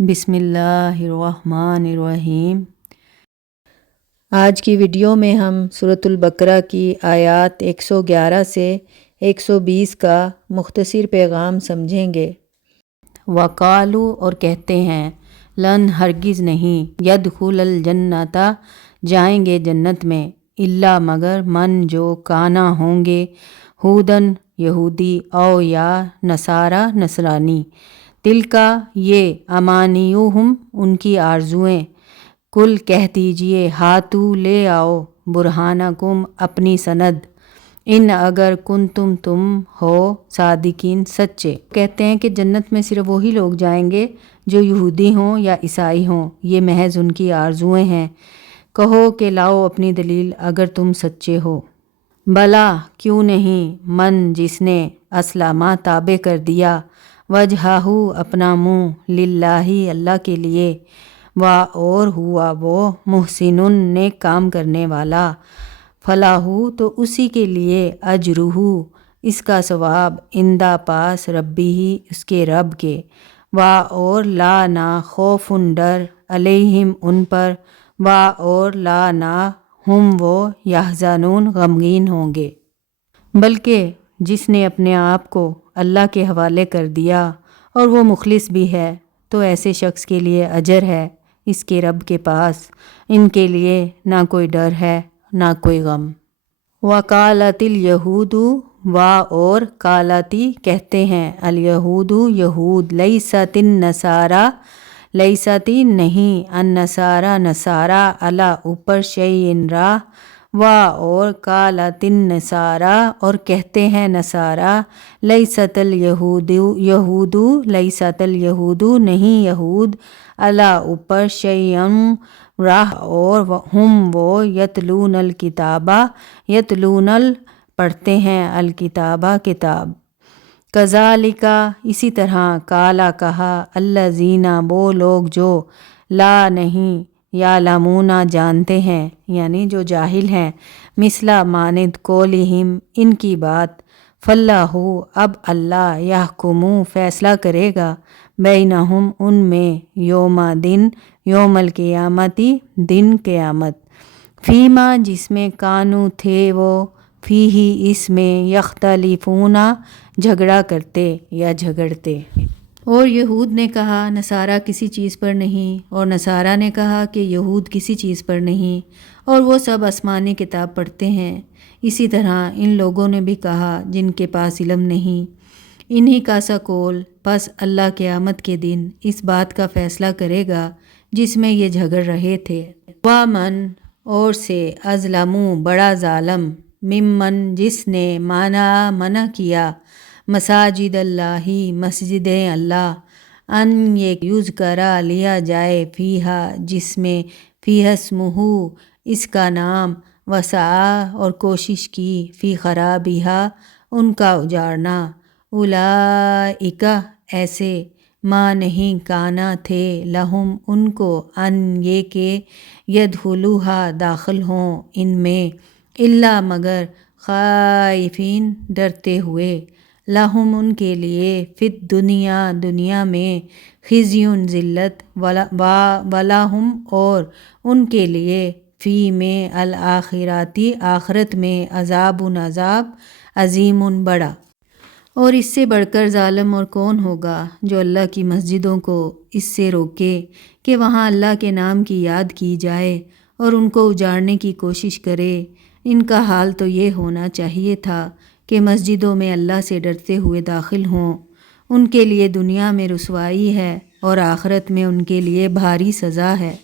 بسم اللہ الرحمن الرحیم۔ آج کی ویڈیو میں ہم سورۃ البقرہ کی آیات 111 سے 120 کا مختصر پیغام سمجھیں گے۔ وقالو اور کہتے ہیں، لن ہرگز نہیں، یدخل الجنت جائیں گے جنت میں، الا مگر من جو کانا ہوں گے، ہودن یہودی، او یا نصارہ نصرانی، تلکا یہ، امانیہم ان کی آرزوئیں، کل کہہ دیجئے، ہاتو لے آؤ، برہانکم اپنی سند، ان اگر کنتم تم ہو صادقین سچے۔ کہتے ہیں کہ جنت میں صرف وہی لوگ جائیں گے جو یہودی ہوں یا عیسائی ہوں، یہ محض ان کی آرزوئیں ہیں۔ کہو کہ لاؤ اپنی دلیل اگر تم سچے ہو۔ بلا کیوں نہیں، من جس نے، اسلامہ تابع کر دیا، وجہہ اپنا منہ، للہ اللہ کے لیے، اور ہوا وہ، محسن نیک کام کرنے والا، فلاح تو اسی کے لیے، اجرہ اس کا ثواب، عند پاس، ربی اس کے رب کے، اور لا نہ، خوف ڈر، علیہم ان پر، اور لا نہ، ہم وہ، یحزنون غمگین ہوں گے۔ بلکہ جس نے اپنے آپ کو اللہ کے حوالے کر دیا اور وہ مخلص بھی ہے، تو ایسے شخص کے لیے اجر ہے اس کے رب کے پاس، ان کے لیے نہ کوئی ڈر ہے نہ کوئی غم۔ وقالت الیہود اور قالتی کہتے ہیں، الیہود یہود، لیست النصارى لیستی نہیں، النصارى نصارہ، علی اوپر، شیئن راہ، اور قالت النصارى اور کہتے ہیں نصارہ، لیست الیہود یہود، لیست الیہود نہیں یہود، علی اوپر، شیئن راہ، اور ہم وہ، یتلون الکتاب یتلون پڑھتے ہیں، الکتاب کتاب، کذالک اسی طرح، کالا کہا، الذین وہ لوگ جو، لا نہیں، یعلمون جانتے ہیں، یعنی جو جاہل ہیں، مثل مانند قولہم ان کی بات، فاللہ اب اللہ، یحکم فیصلہ کرے گا، بینہم ان میں، یوم دن، یوم القیامتی دن قیامت، فیما جس میں، کانو تھے وہ، فیہ اس میں، یختلفون جھگڑا کرتے یا جھگڑتے۔ اور یہود نے کہا نصارہ کسی چیز پر نہیں، اور نصارہ نے کہا کہ یہود کسی چیز پر نہیں، اور وہ سب آسمانی کتاب پڑھتے ہیں۔ اسی طرح ان لوگوں نے بھی کہا جن کے پاس علم نہیں، انہی کا سا قول، پس اللہ قیامت کے دن اس بات کا فیصلہ کرے گا جس میں یہ جھگڑ رہے تھے۔ وَمَن اور سے، اظلم بڑا ظالم، ممن جس نے، منع کیا، مساجد اللہ مسجدیں اللہ، ان یہ یذکرا لیا جائے، فیہا جس میں، فیہا اسمہ اس کا نام، وسعی اور کوشش کی، فی خرابہا ان کا اجاڑنا، اولئک ایسے، ما نہیں کانا تھے، لہم ان کو، ان یہ کہ، یدخلوہا داخل ہوں ان میں، الا مگر، خائفین ڈرتے ہوئے، لہم ان کے لیے، فی الدنیا دنیا میں، خزی ذلت، ولہم اور ان کے لیے، فی میں، الآخرتی آخرت میں، عذاب عذاب، عظیم بڑا۔ اور اس سے بڑھ کر ظالم اور کون ہوگا جو اللہ کی مسجدوں کو اس سے روکے کہ وہاں اللہ کے نام کی یاد کی جائے، اور ان کو اجاڑنے کی کوشش کرے۔ ان کا حال تو یہ ہونا چاہیے تھا کہ مسجدوں میں اللہ سے ڈرتے ہوئے داخل ہوں، ان کے لیے دنیا میں رسوائی ہے اور آخرت میں ان کے لیے بھاری سزا ہے۔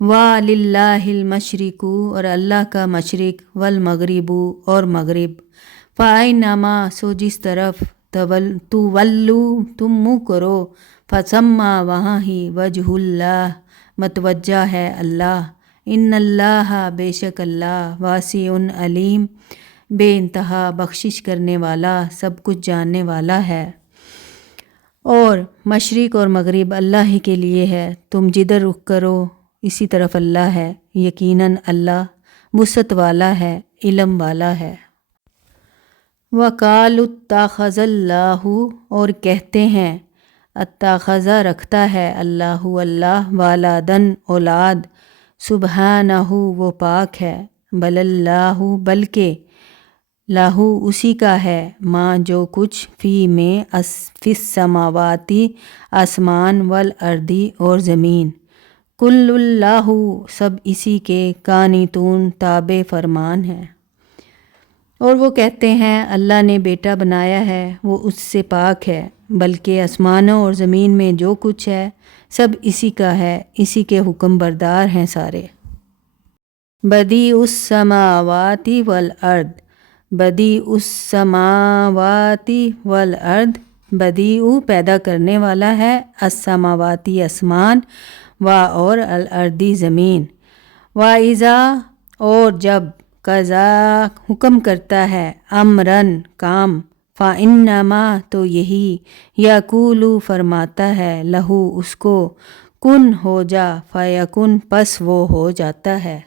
وَلِلَّهِ الْمَشْرِقُ اور اللہ کا مشرق، وَالْمَغْرِبُ اور مغرب، فَأَيْنَمَا سو جس طرف، تولو تم منہ کرو، فثمّ وہاں ہی، وجہ اللہ متوجہ ہے اللہ، ان اللہ بے شک اللہ، واسع علیم بے انتہا بخشش کرنے والا، سب کچھ جاننے والا ہے۔ اور مشرق اور مغرب اللہ ہی کے لیے ہے، تم جدھر رخ کرو اسی طرف اللہ ہے، یقیناً اللہ وسعت والا ہے، علم والا ہے۔ وَقَالُوا اتَّخَذَ اللَّهُ اور کہتے ہیں، اتخذ رکھتا ہے اللہ اللہ والدن اولاد سبحانہ وہ پاک ہے بل اللہ بلکہ لاہو اسی کا ہے ماں جو کچھ فی السماواتی آسمان والارضی اور زمین کل اللہ سب اسی کے قانتون تابع فرمان ہے۔ اور وہ کہتے ہیں اللہ نے بیٹا بنایا ہے، وہ اس سے پاک ہے، بلکہ آسمانوں اور زمین میں جو کچھ ہے سب اسی کا ہے، اسی کے حکم بردار ہیں سارے۔ بدیع السماوات والارض بدیع السماوات والارض بدیع پیدا کرنے والا ہے، السماواتی آسمان و اور الارضی زمین، واذا اور جب قضا حکم کرتا ہے امرن کام فانما تو یہی یقول فرماتا ہے لہو اس کو کن ہو جا فیکن پس وہ ہو جاتا ہے۔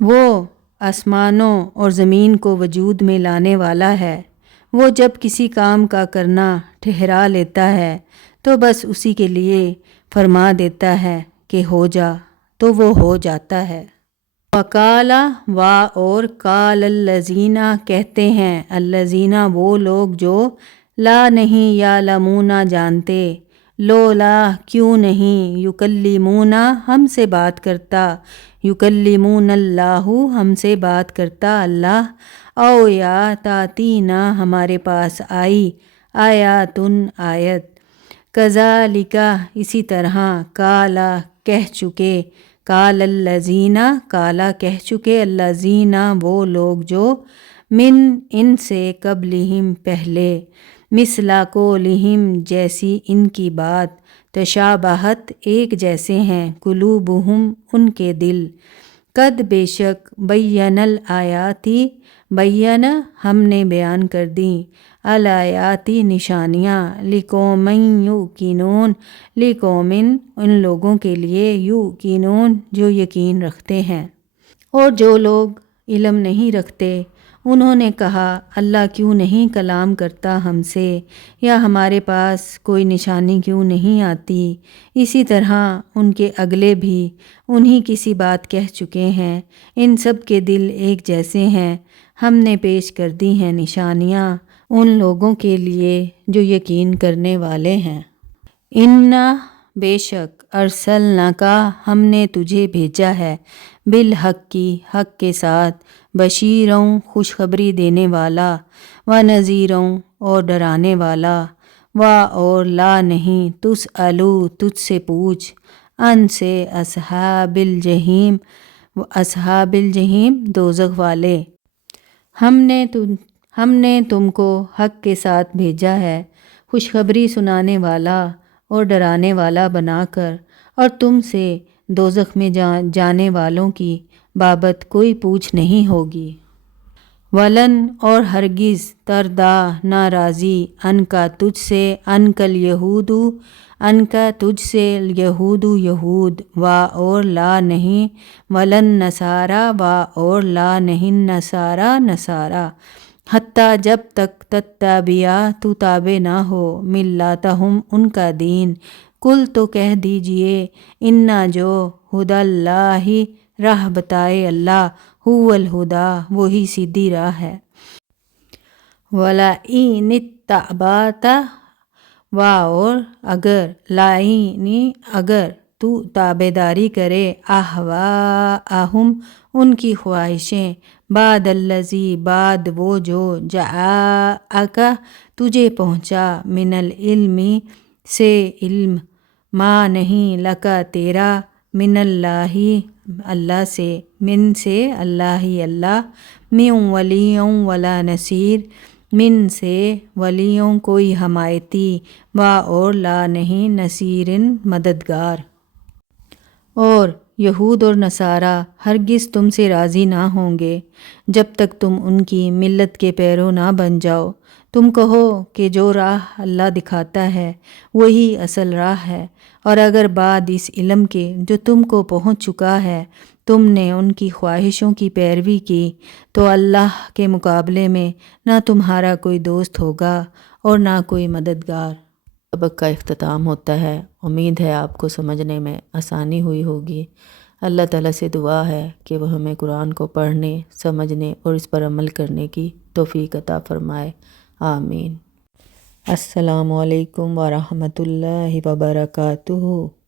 وہ آسمانوں اور زمین کو وجود میں لانے والا ہے، وہ جب کسی کام کا کرنا ٹھہرا لیتا ہے تو بس اسی کے لیے فرما دیتا ہے کہ ہو جا، تو وہ ہو جاتا ہے۔ وقال و اور قال الذین کہتے ہیں الذین وہ لوگ جو لا نہیں یعلمون جانتے، لولا کیوں نہیں یکلمون ہم سے بات کرتا، یکلمون اللہ ہم سے بات کرتا اللہ، او یا تاتینا ہمارے پاس آئی آیاتن آیت، کذالک اسی طرح کالا کہہ چکے، کال الذین کالا کہہ چکے الذین وہ لوگ جو من ان سے قبلہم پہلے، مثلا قولہم جیسی ان کی بات، تشابہت ایک جیسے ہیں، قلوبہم ان کے دل، قد بے شک بین الآیاتی بین ہم نے بیان کر دیں، الآیاتی نشانیاں، لقوم یوقنون لقوم ان لوگوں کے لیے یوقنون جو یقین رکھتے ہیں۔ اور جو لوگ علم نہیں رکھتے انہوں نے کہا اللہ کیوں نہیں کلام کرتا ہم سے، یا ہمارے پاس کوئی نشانی کیوں نہیں آتی، اسی طرح ان کے اگلے بھی انہی کسی بات کہہ چکے ہیں، ان سب کے دل ایک جیسے ہیں، ہم نے پیش کر دی ہیں نشانیاں ان لوگوں کے لیے جو یقین کرنے والے ہیں۔ انا بے شک ارسلناکا ہم نے تجھے بھیجا ہے، بالحق کی حق کے ساتھ، بشیروں خوشخبری دینے والا، و نذیروں اور ڈرانے والا، و اور لا نہیں تسألو تجھ سے پوچھ، ان سے اصحاب الجحیم اصحاب الجحیم دوزخ والے، ہم نے تم کو حق کے ساتھ بھیجا ہے، خوشخبری سنانے والا اور ڈرانے والا بنا کر، اور تم سے دوزخ میں جانے والوں کی بابت کوئی پوچھ نہیں ہوگی۔ ولن اور ہرگز تردا ناراضی ان کا تجھ سے انکل یہود ان کا تجھ سے یہود یہود، و اور لا نہیں ولن نصارا و اور لا نہیں نصارا نصارا، حتیٰ جب تک تتبع تو تابع نہ ہو ملتہم ان کا دین، کل تو کہہ دیجئے انا جو ہدی اللہ راہ بتائے اللہ، هو الہدی وہی سیدھی راہ ہے، وَلَئِنِ اتَّبَعْتَ و اور اگر لائنی اگر تو تابعداری کرے اہواءہم ان کی خواہشیں، بعد الذی بعد وہ جو جاءک تجھے پہنچا من العلم سے علم، ما نہیں لکا تیرا من اللہ اللہ سے، من سے اللہ اللہ، من ولی ولا نصیر من سے ولیوں کوئی حمایتی، و اور لا نہیں نصیر مددگار۔ اور یہود اور نصارہ ہرگز تم سے راضی نہ ہوں گے جب تک تم ان کی ملت کے پیرو نہ بن جاؤ، تم کہو کہ جو راہ اللہ دکھاتا ہے وہی اصل راہ ہے، اور اگر بعد اس علم کے جو تم کو پہنچ چکا ہے تم نے ان کی خواہشوں کی پیروی کی، تو اللہ کے مقابلے میں نہ تمہارا کوئی دوست ہوگا اور نہ کوئی مددگار۔ سبق کا اختتام ہوتا ہے۔ امید ہے آپ کو سمجھنے میں آسانی ہوئی ہوگی۔ اللہ تعالیٰ سے دعا ہے کہ وہ ہمیں قرآن کو پڑھنے، سمجھنے اور اس پر عمل کرنے کی توفیق عطا فرمائے، آمین۔ السلام علیکم ورحمۃ اللہ وبرکاتہ۔